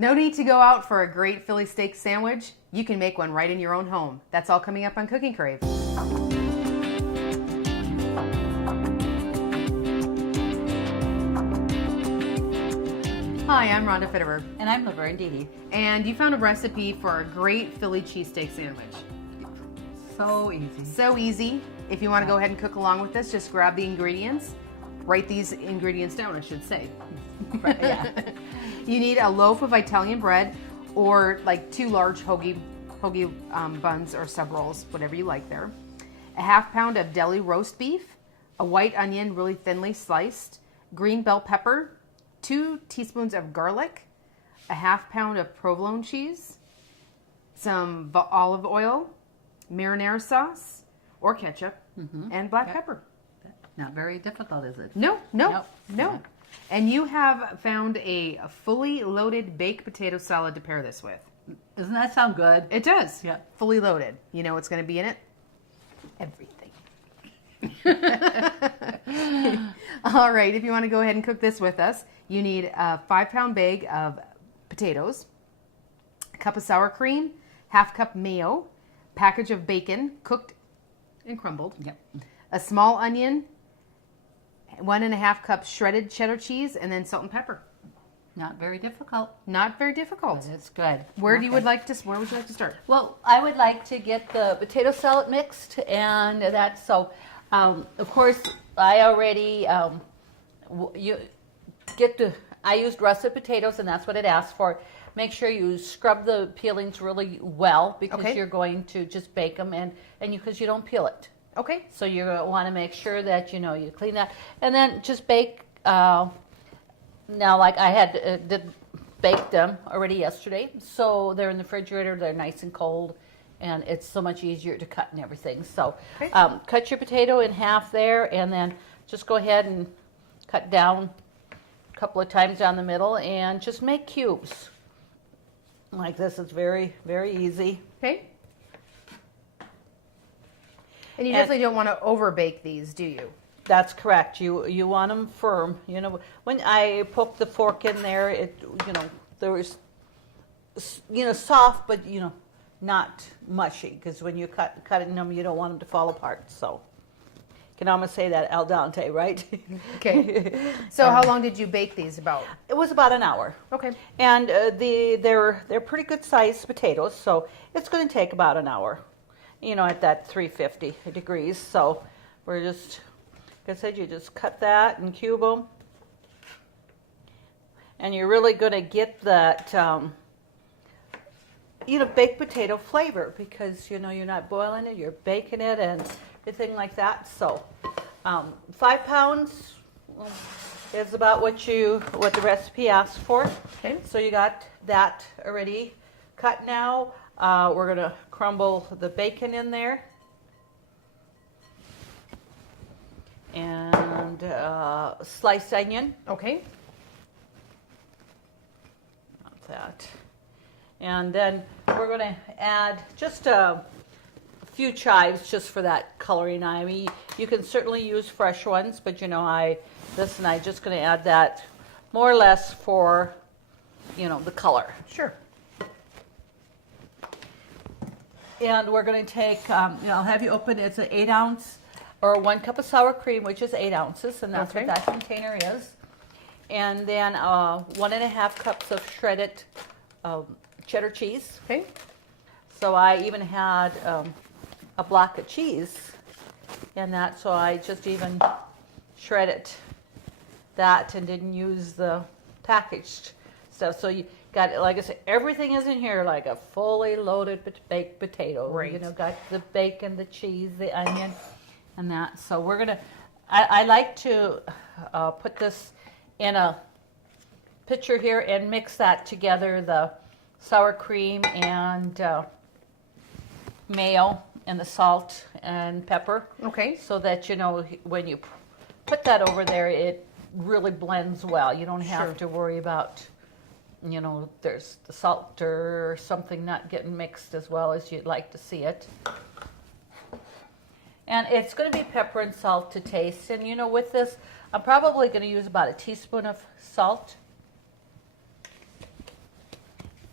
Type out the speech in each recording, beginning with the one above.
No need to go out for a great Philly steak sandwich. You can make one right in your own home. That's all coming up on Cooking Crave. Hi, I'm Rhonda Fitterer. And I'm Laverne. And you found a recipe for a great Philly cheesesteak sandwich. So easy. So easy. If you want to go ahead and cook along with this, just grab the ingredients. Write these ingredients down, I should say. Right, yeah. You need a loaf of Italian bread or like 2 large hoagie buns or sub rolls, whatever you like there. A half pound of deli roast beef, a white onion really thinly sliced, green bell pepper, 2 teaspoons of garlic, a half pound of provolone cheese, some olive oil, marinara sauce or ketchup, and black pepper. Not very difficult, is it? No. Nope. And you have found a fully loaded baked potato salad to pair this with. Doesn't that sound good? It does. Yeah. Fully loaded. You know what's going to be in it? Everything. All right, if you want to go ahead and cook this with us, you need a 5-pound bag of potatoes, a cup of sour cream, half cup mayo, package of bacon, cooked and crumbled, a small onion, 1.5 cups shredded cheddar cheese, and then salt and pepper. Not very difficult. Not very difficult. But it's good. Where would you like to start? Well, I would like to get the potato salad mixed, and that's so. Of course, I already I used russet potatoes, and that's what it asks for. Make sure you scrub the peelings really well because you're going to just bake them, and because you don't peel it. Okay. So you want to make sure that you clean that, and then just bake. Now, like I did bake them already yesterday, so they're in the refrigerator. They're nice and cold, and it's so much easier to cut and everything. So, cut your potato in half there, and then just go ahead and cut down a couple of times down the middle, and just make cubes like this. It's very, very easy. Okay. And you definitely don't want to over bake these, do you? That's correct. You want them firm. When I poked the fork in there, there was, soft, but not mushy. Because when you cut them, you don't want them to fall apart. So, you can almost say that al dente, right? Okay. So how long did you bake these about? It was about an hour. Okay. And they're pretty good sized potatoes, so it's going to take about an hour. At that 350 degrees. So we're just, like I said, you just cut that and cube them. And you're really going to get that, baked potato flavor because, you're not boiling it, you're baking it and everything like that. So 5 pounds is about what the recipe asks for. Okay. So you got that already cut now. We're going to crumble the bacon in there. And sliced onion. Okay. Not that. And then we're going to add just a few chives just for that coloring. I mean, you can certainly use fresh ones, but I'm just going to add that more or less for, the color. Sure. And we're going to take, I'll have you open, it's an 8-ounce or 1 cup of sour cream, which is 8 ounces, and that's what that container is. And then 1.5 cups of shredded cheddar cheese. Okay. So I even had a block of cheese in that, so I just even shredded that and didn't use the packaged stuff. So you got, like I said, everything is in here like a fully loaded baked potato. Right. Got the bacon, the cheese, the onion, and that. So we're gonna. I like to put this in a pitcher here and mix that together, the sour cream and mayo and the salt and pepper. Okay. So that when you put that over there, it really blends well. You don't have to worry about there's the salt or something not getting mixed as well as you'd like to see it. And it's going to be pepper and salt to taste. And with this, I'm probably going to use about a teaspoon of salt.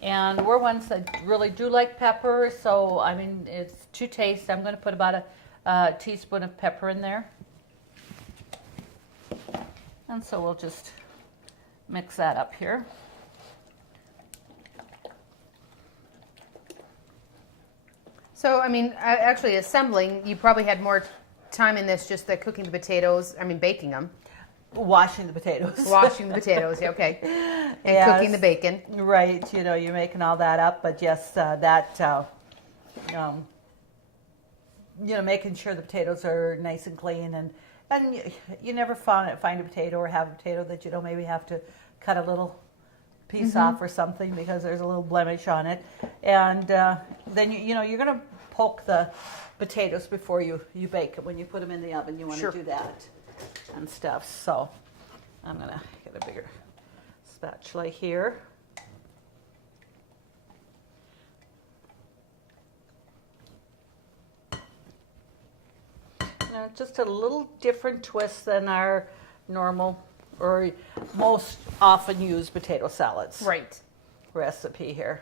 And we're ones that really do like pepper, so I mean, it's to taste. I'm going to put about a teaspoon of pepper in there. And so we'll just mix that up here. So, I mean, actually assembling, you probably had more time in this just the cooking the potatoes, I mean, baking them. Washing the potatoes. Washing the potatoes, yeah, okay. And Yes. cooking the bacon. Right, you know, you're making all that up, but yes, you know, making sure the potatoes are nice and clean, and you never find a potato or have a potato that you don't maybe have to cut a little piece off or something because there's a little blemish on it, and then you know you're gonna poke the potatoes before you bake them when you put them in the oven. You want to do that and stuff. So I'm gonna get a bigger spatula here. Now, just a little different twist than our normal or most often used potato salads Right. recipe here.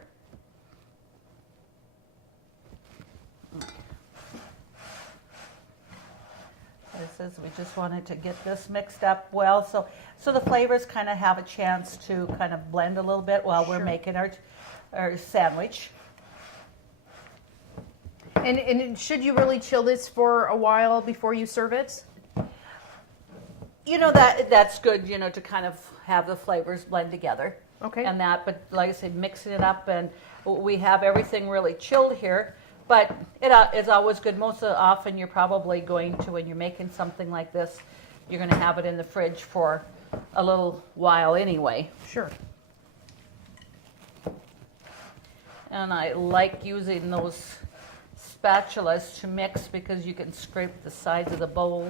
This is, we just wanted to get this mixed up well, so the flavors kind of have a chance to kind of blend a little bit while we're making our sandwich. And should you really chill this for a while before you serve it? You know, that's good, you know, to kind of have the flavors blend together. Okay. And that, but like I said, mixing it up, and we have everything really chilled here. But it's always good. Most often you're probably going to, when you're making something like this, you're going to have it in the fridge for a little while anyway. Sure. And I like using those spatulas to mix because you can scrape the sides of the bowl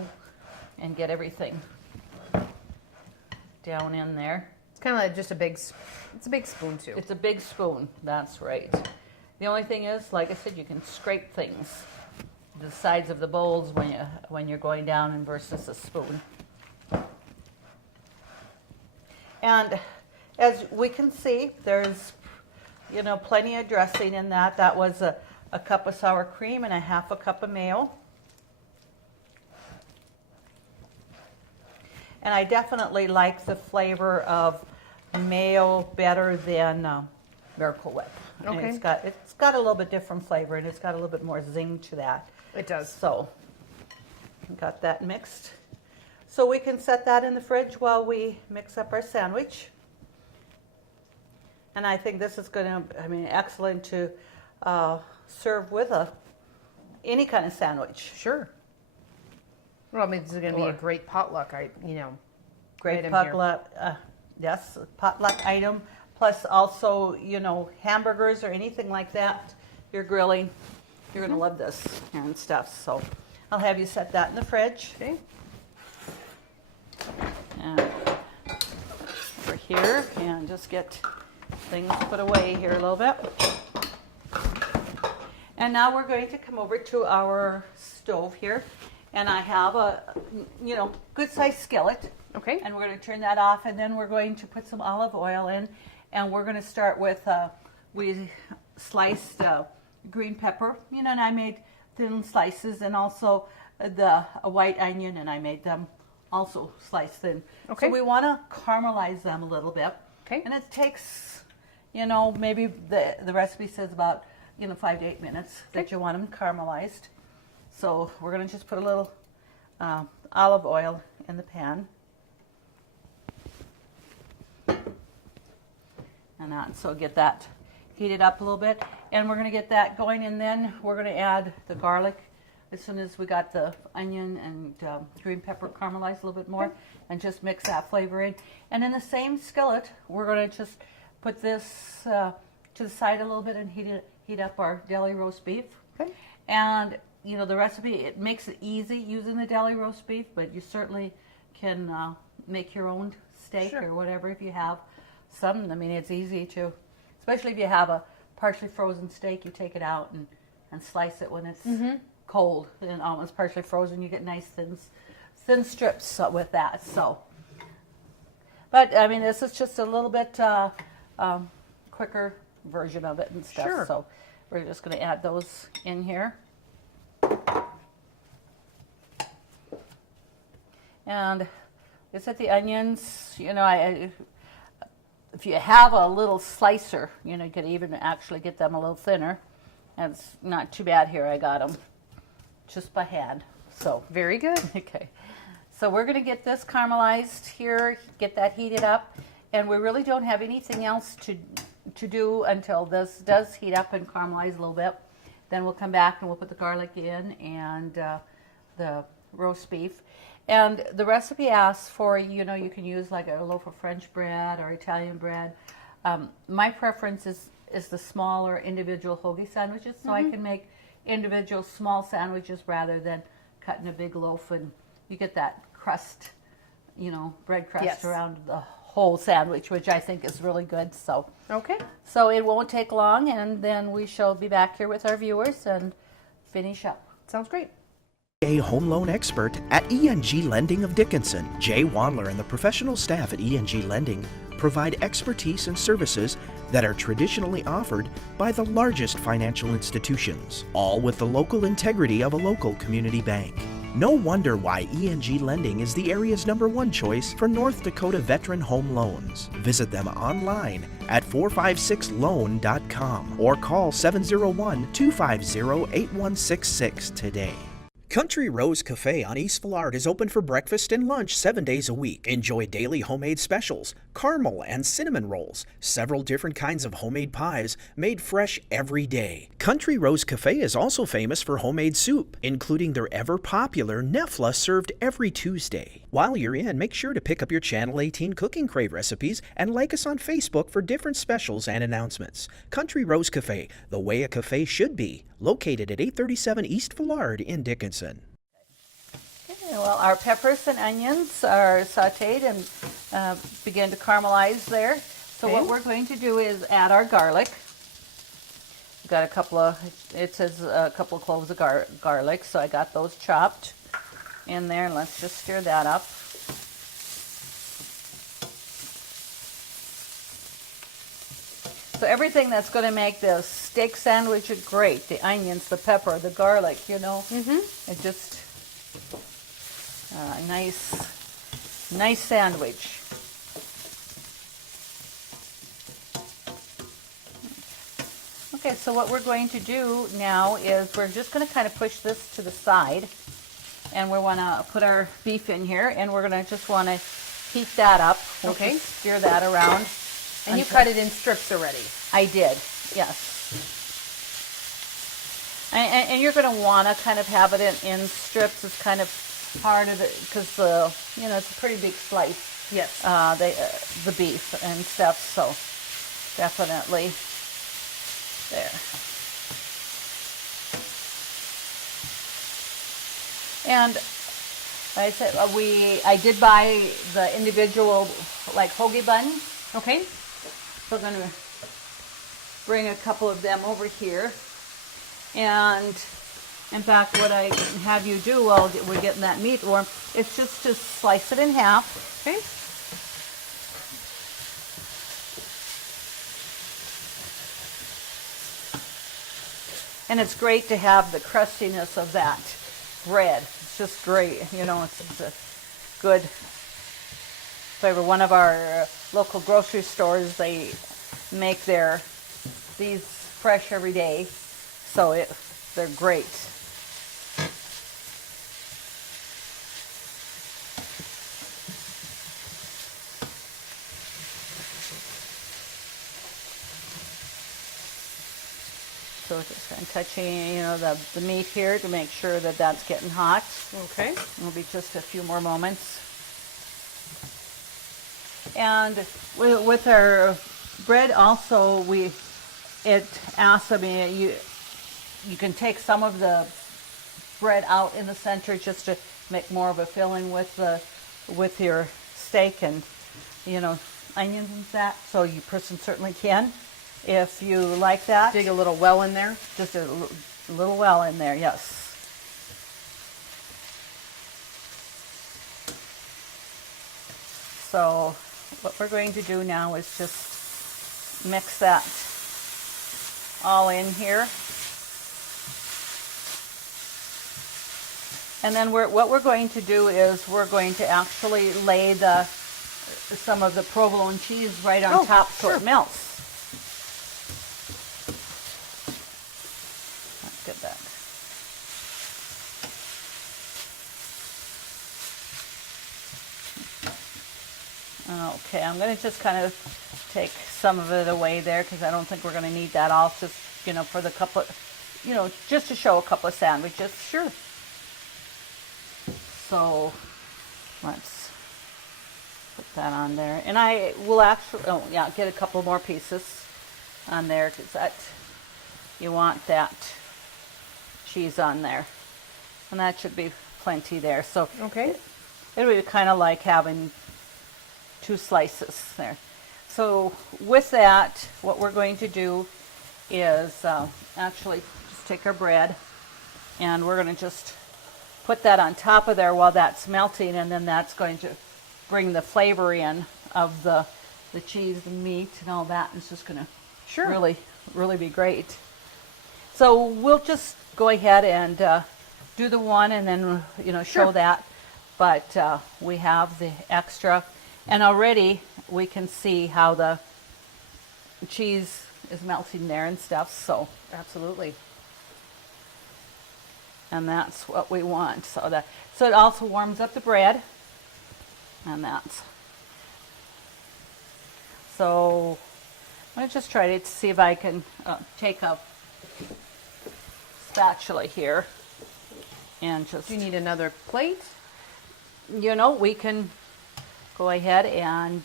and get everything down in there. It's kind of like just it's a big spoon too. It's a big spoon, that's right. The only thing is, like I said, you can scrape things, the sides of the bowls when you're going down and versus a spoon. And as we can see, there's, you know, plenty of dressing in that. That was a cup of sour cream and a half a cup of mayo. And I definitely like the flavor of mayo better than Miracle Whip. Okay. And it's got a little bit different flavor, and it's got a little bit more zing to that. It does. So, got that mixed. So we can set that in the fridge while we mix up our sandwich. And I think this is going to, I mean, excellent to serve with any kind of sandwich. Sure. Well, I mean, this is going to be a great potluck, Great item potluck, yes, potluck item. Plus also, you know, hamburgers or anything like that you're grilling. You're going to love this and stuff. So I'll have you set that in the fridge. Okay. And over here, and just get things put away here a little bit. And now we're going to come over to our stove here. And I have a, you know, good sized skillet. Okay. And we're going to turn that off, and then we're going to put some olive oil in. And we're going to start with, we sliced green pepper, you know, and I made thin slices, and also a white onion, and I made them also sliced thin. Okay. So we want to caramelize them a little bit. Okay. And it takes, you know, maybe the recipe says about, you know, 5 to 8 minutes that you want them caramelized. So we're going to just put a little olive oil in the pan. And that, so get that heated up a little bit. And we're going to get that going, and then we're going to add the garlic as soon as we got the onion and green pepper caramelized a little bit more, and just mix that flavor in. And in the same skillet, we're going to just put this to the side a little bit and heat up our deli roast beef. Okay. And you know, the recipe, it makes it easy using the deli roast beef, but you certainly can make your own steak or whatever if you have some. I mean, it's easy to, especially if you have a partially frozen steak, you take it out and slice it when it's cold and almost partially frozen. You get nice thin strips with that. So, but I mean, this is just a little bit quicker version of it and stuff. Sure. So we're just going to add those in here. And I said the onions, you know, if you have a little slicer, you know, you could even actually get them a little thinner. And it's not too bad here. I got them just by hand. So Very good. okay. So we're going to get this caramelized here, get that heated up, and we really don't have anything else to do until this does heat up and caramelize a little bit. Then we'll come back and we'll put the garlic in and the roast beef. And the recipe asks for, you know, you can use like a loaf of French bread or Italian bread. My preference is the smaller individual hoagie sandwiches, so I can make individual small sandwiches rather than cutting a big loaf, and you get that crust, you know, bread crust Yes. around the whole sandwich, which I think is really good. So Okay. so it won't take long, and then we shall be back here with our viewers and finish up. Sounds great. A home loan expert at ENG Lending of Dickinson. Jay Wandler and the professional staff at ENG Lending provide expertise and services that are traditionally offered by the largest financial institutions, all with the local integrity of a local community bank. No wonder why ENG Lending is the area's #1 choice for North Dakota veteran home loans. Visit them online at 456loan.com or call 701-250-8166 today. Country Rose Cafe on East Villard is open for breakfast and lunch 7 days a week. Enjoy daily homemade specials, caramel and cinnamon rolls, several different kinds of homemade pies made fresh every day. Country Rose Cafe is also famous for homemade soup, including their ever-popular Nefla served every Tuesday. While you're in, make sure to pick up your Channel 18 Cooking Crave recipes and like us on Facebook for different specials and announcements. Country Rose Cafe, the way a cafe should be, located at 837 East Villard in Dickinson. Okay, well, our peppers and onions are sauteed and begin to caramelize there. So Okay. what we're going to do is add our garlic. We've got a couple of, it says a couple of cloves of garlic, so I got those chopped in there. Let's just stir that up. So everything that's going to make the steak sandwich great, the onions, the pepper, the garlic, you know, it just nice sandwich. Okay, so what we're going to do now is we're just going to kind of push this to the side, and we want to put our beef in here, and we're going to just want to heat that up. We'll Okay. just stir that around. And you cut it in strips already. I did, yes. And you're going to want to kind of have it in strips as kind of part of it, because you know, it's a pretty big slice. Yes. The beef and stuff, so definitely there. And I said I did buy the individual like hoagie buns. Okay. So I'm going to bring a couple of them over here. And in fact, what I have you do while we're getting that meat warm, it's just to slice it in half. Okay. And it's great to have the crustiness of that bread. It's just great. You know, it's a good flavor. One of our local grocery stores, they make these fresh every day, so they're great. So just kind of touching, you know, the meat here to make sure that that's getting hot. Okay. It'll be just a few more moments. And with our bread also, it asks, I mean, you can take some of the bread out in the center just to make more of a filling with your steak and, you know, onions and that. So you person certainly can, if you like that. Dig a little well in there. Just a little well in there, yes. So what we're going to do now is just mix that all in here. And then what we're going to do is we're going to actually lay some of the provolone cheese right on top so it melts. Let's get that. Okay, I'm going to just kind of take some of it away there because I don't think we're going to need that all. It's just, for the couple, just to show a couple of sandwiches. Sure. So let's put that on there. And I will actually, get a couple more pieces on there because you want that cheese on there. And that should be plenty there. So Okay. It'll be kind of like having 2 slices there. So with that, what we're going to do is actually just take our bread and we're going to just put that on top of there while that's melting, and then that's going to bring the flavor in of the cheese and meat and all that. It's just going to really be great. So we'll just go ahead and do the one and then show that. But we have the extra. And already we can see how the cheese is melting there and stuff, so Absolutely. and that's what we want. So it also warms up the bread, and so I'm gonna just try to see if I can take a spatula here and just. Do you need another plate? We can go ahead and,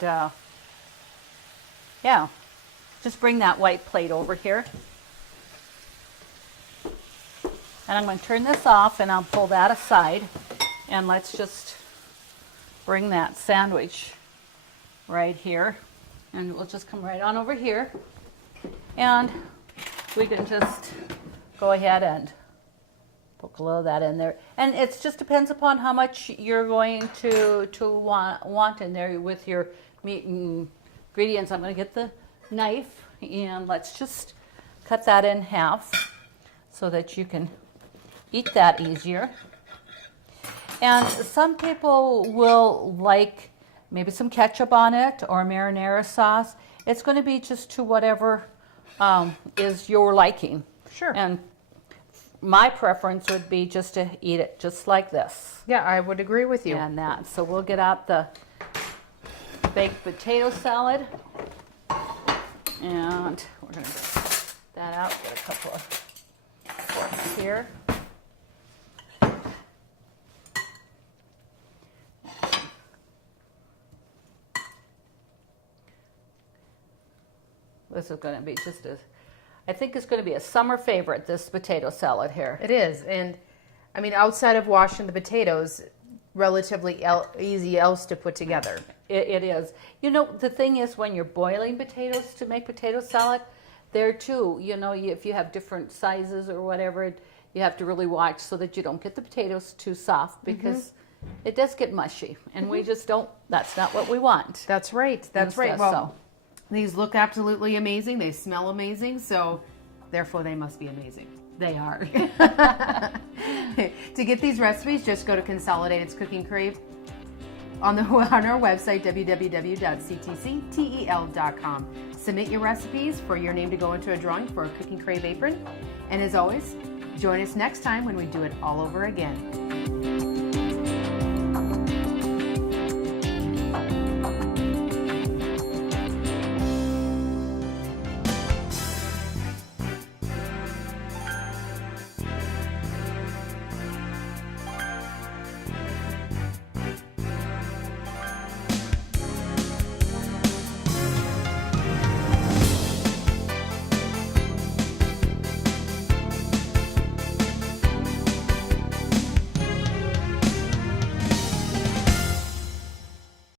just bring that white plate over here. And I'm going to turn this off and I'll pull that aside. And let's just bring that sandwich right here. And we'll just come right on over here. And we can just go ahead and poke a little of that in there. And it just depends upon how much you're going to want in there with your meat and ingredients. I'm going to get the knife and let's just cut that in half so that you can eat that easier. And some people will like maybe some ketchup on it or marinara sauce. It's going to be just to whatever is your liking. Sure. And my preference would be just to eat it just like this. Yeah, I would agree with you. And that. So we'll get out the baked potato salad. And we're going to get that out. Get a couple of forks here. This is going to be just I think it's going to be a summer favorite, this potato salad here. It is. And I mean, outside of washing the potatoes, relatively easy else to put together. It is. The thing is when you're boiling potatoes to make potato salad, there too, if you have different sizes or whatever, you have to really watch so that you don't get the potatoes too soft because it does get mushy. And we just don't, that's not what we want. That's right. That's And right. stuff, Well, these look absolutely amazing. They smell amazing. So therefore they must be amazing. They are. To get these recipes, just go to Consolidated's Cooking Crave on our website, www.ctctel.com. Submit your recipes for your name to go into a drawing for a Cooking Crave apron. And as always, join us next time when we do it all over again.